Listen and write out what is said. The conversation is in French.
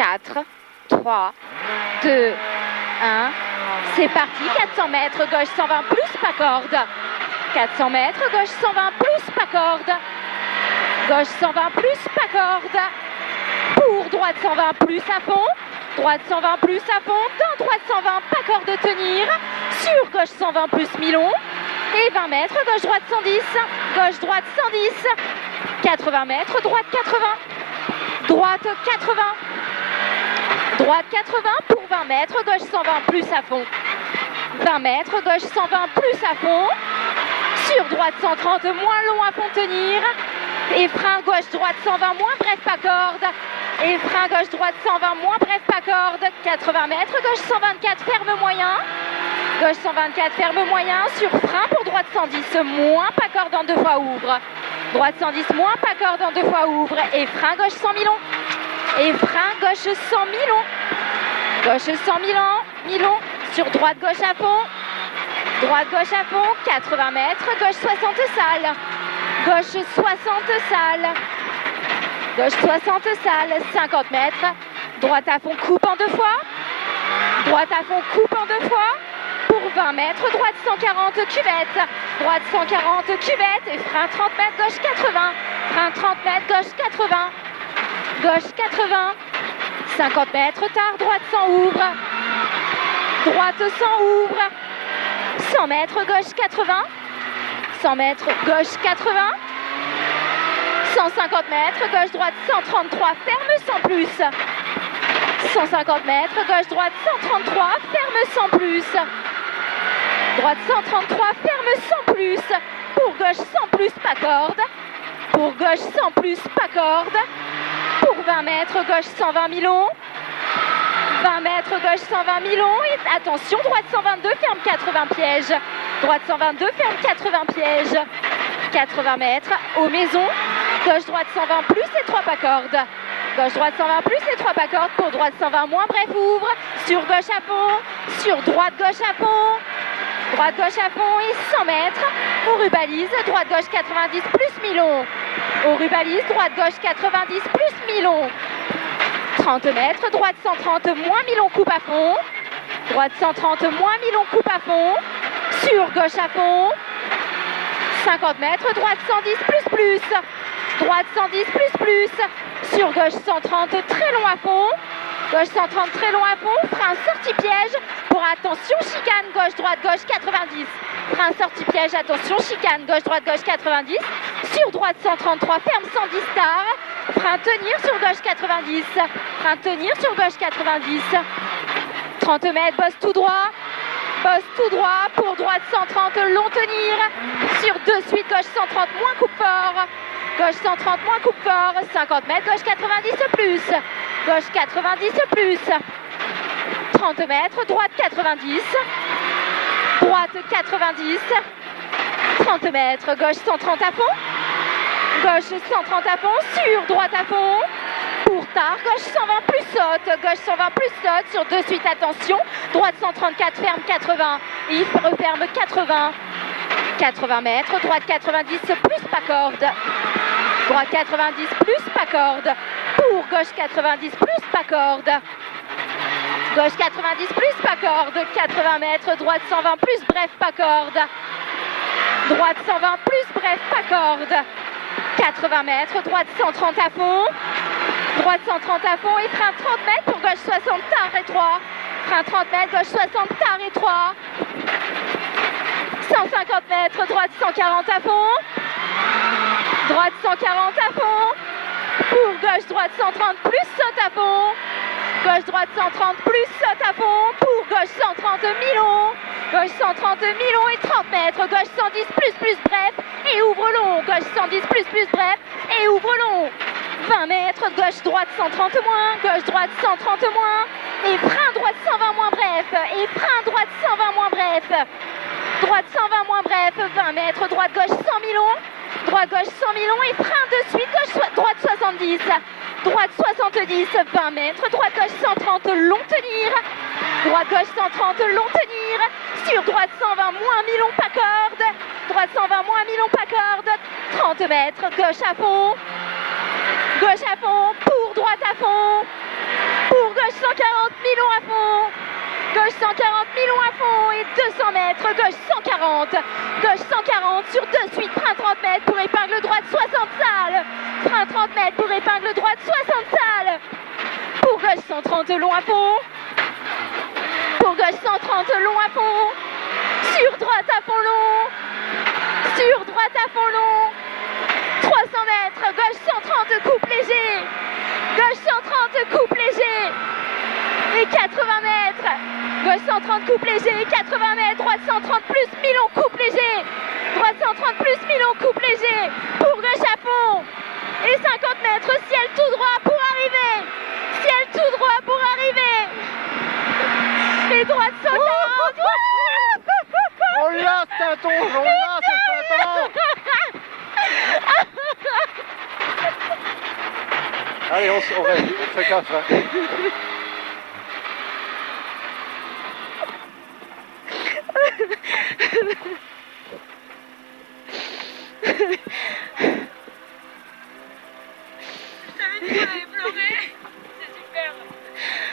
4, 3, 2, 1. C'est parti, 400 mètres, gauche 120 plus pas corde. 400 mètres, gauche 120 plus pas corde. Gauche 120 plus pas corde. Pour droite 120 plus à fond. Droite 120 plus à fond. Dans droite 120, pas corde de tenir. Sur gauche 120 plus mi-long. Et 20 mètres, gauche droite 110. Gauche droite 110. 80 mètres, droite 80. Droite 80. Droite 80 pour 20 mètres, gauche 120 plus à fond. 20 mètres, gauche 120 plus à fond. Sur droite 130, moins long à fond tenir. Et frein gauche-droite 120, moins bref pas corde. Et frein gauche-droite 120, moins bref pas corde. 80 mètres, gauche 124, ferme moyen. Gauche 124, ferme moyen. Sur frein pour droite 110, moins pas corde en 2 fois ouvre. Droite 110, moins pas corde en 2 fois ouvre. Et frein gauche 100 mi-long. Et frein gauche 100 mi-long. Gauche 100 mi-long. Sur droite gauche à fond. Droite gauche à fond. 80 mètres. Gauche 60 sale. Gauche 60 sale. Gauche 60 sale. 50 mètres. Droite à fond, coupe en 2 fois. Droite à fond, coupe en 2 fois. Pour 20 mètres. Droite 140 cuvette. Droite 140 cuvette. Et frein 30 mètres. Gauche 80. Frein 30 mètres. Gauche 80. Gauche 80, 50 mètres, tard, droite 100 ouvre, droite 100 ouvre, 100 mètres, gauche 80, 100 mètres, gauche 80, 150 mètres, gauche droite 133, ferme sans plus, 150 mètres, gauche droite 133, ferme sans plus, droite 133, ferme sans plus, pour gauche 100 plus, pas corde, pour gauche 100 plus, pas corde. Pour 20 mètres, gauche 120 mi-long. 20 mètres, gauche 120 mi-long. Et attention, droite 122, ferme 80 pièges. Droite 122, ferme 80 pièges. 80 mètres, aux maisons. Gauche, droite 120 plus et 3 pas cordes. Gauche, droite 120 plus et 3 pas cordes. Pour droite 120 moins, bref, ouvre. Sur gauche à fond. Sur droite, gauche à fond. Droite, gauche à fond et 100 mètres. Au rubalise, droite, gauche 90 plus mi-long. Au rubalise, droite, gauche 90 plus mi-long. 30 mètres, droite 130 moins mi-long, coupe à fond. Droite 130 moins mi-long, coupe à fond. Sur gauche à fond. 50 mètres, droite 110 plus. Droite 110 plus. Sur gauche 130 très long à fond. Gauche 130 très long à fond. Frein sortie piège. Pour attention chicane, gauche droite gauche 90. Frein sortie piège, attention chicane, gauche droite gauche 90. Sur droite 133, ferme 110 tard. Frein tenir sur gauche 90. Frein tenir sur gauche 90. 30 mètres, bosse tout droit. Bosse tout droit. Pour droite 130, long tenir. Sur de suite gauche 130, moins coupe fort. Gauche 130, moins coupe fort. 50 mètres, gauche 90 plus. Gauche 90 plus. 30 mètres, droite 90. Droite 90. 30 mètres, gauche 130 à fond. Gauche 130 à fond, sur droite à fond. Pour tard, gauche 120 plus saute. Gauche 120 plus saute, sur de suite attention. Droite 134, ferme 80. Il referme 80. 80 mètres, droite 90 plus pas corde. Droite 90 plus pas corde. Pour gauche 90 plus pas corde. Gauche 90 plus pas corde. 80 mètres, droite 120 plus bref pas corde. Droite 120 plus bref pas corde. 80 mètres, droite 130 à fond. Droite 130 à fond et frein 30 mètres pour gauche 60 tard et 3. Frein 30 mètres, gauche 60 tard et 3. 150 mètres, droite 140 à fond. Droite 140 à fond. Pour gauche droite 130 plus saute à fond. Gauche droite 130 plus saute à fond. Pour gauche 130 mi-long. Gauche 130 mi-long et 30 mètres. Gauche 110 plus bref et ouvre long. Gauche 110 plus bref et ouvre long. 20 mètres, gauche droite 130 moins. Gauche droite 130 moins. Et frein droite 120 moins bref. Et frein droite 120 moins bref. Droite 120 moins bref. 20 mètres, droite gauche 100 mi-long. Droite gauche 100 mi-long et frein de suite. Gauche droite 70. Droite 70, 20 mètres. Droite gauche 130, long tenir. Droite gauche 130, long tenir. Sur droite 120, moins mi-long, pas corde. Droite 120, moins mi-long, pas corde. 30 mètres, gauche à fond. Gauche à fond, pour droite à fond. Pour 200 mètres, gauche 140. Gauche 140 sur 2 suites, frein 30 mètres pour épingle droite 60 salles. Frein 30 mètres pour épingle droite 60 salles. Pour gauche 130 long à fond. Pour gauche 130 long à fond. Sur droite à fond long. Sur droite à fond long. 300 mètres, gauche 130 coupe léger. Gauche 130 coupe léger. Et 80 mètres. Gauche 130 coupe léger, 80 mètres, droite 130 plus 1000 on coupe léger. Droite 130 plus 1000 on coupe léger. Pour gauche à fond. Et 50 mètres, ciel tout droit pour arriver. Ciel tout droit pour arriver. Et droite 140. On l'a, Staton, on l'a, c'est Staton. Allez, on fait gaffe. Hein. Je t'avais dit qu'on allait pleurer.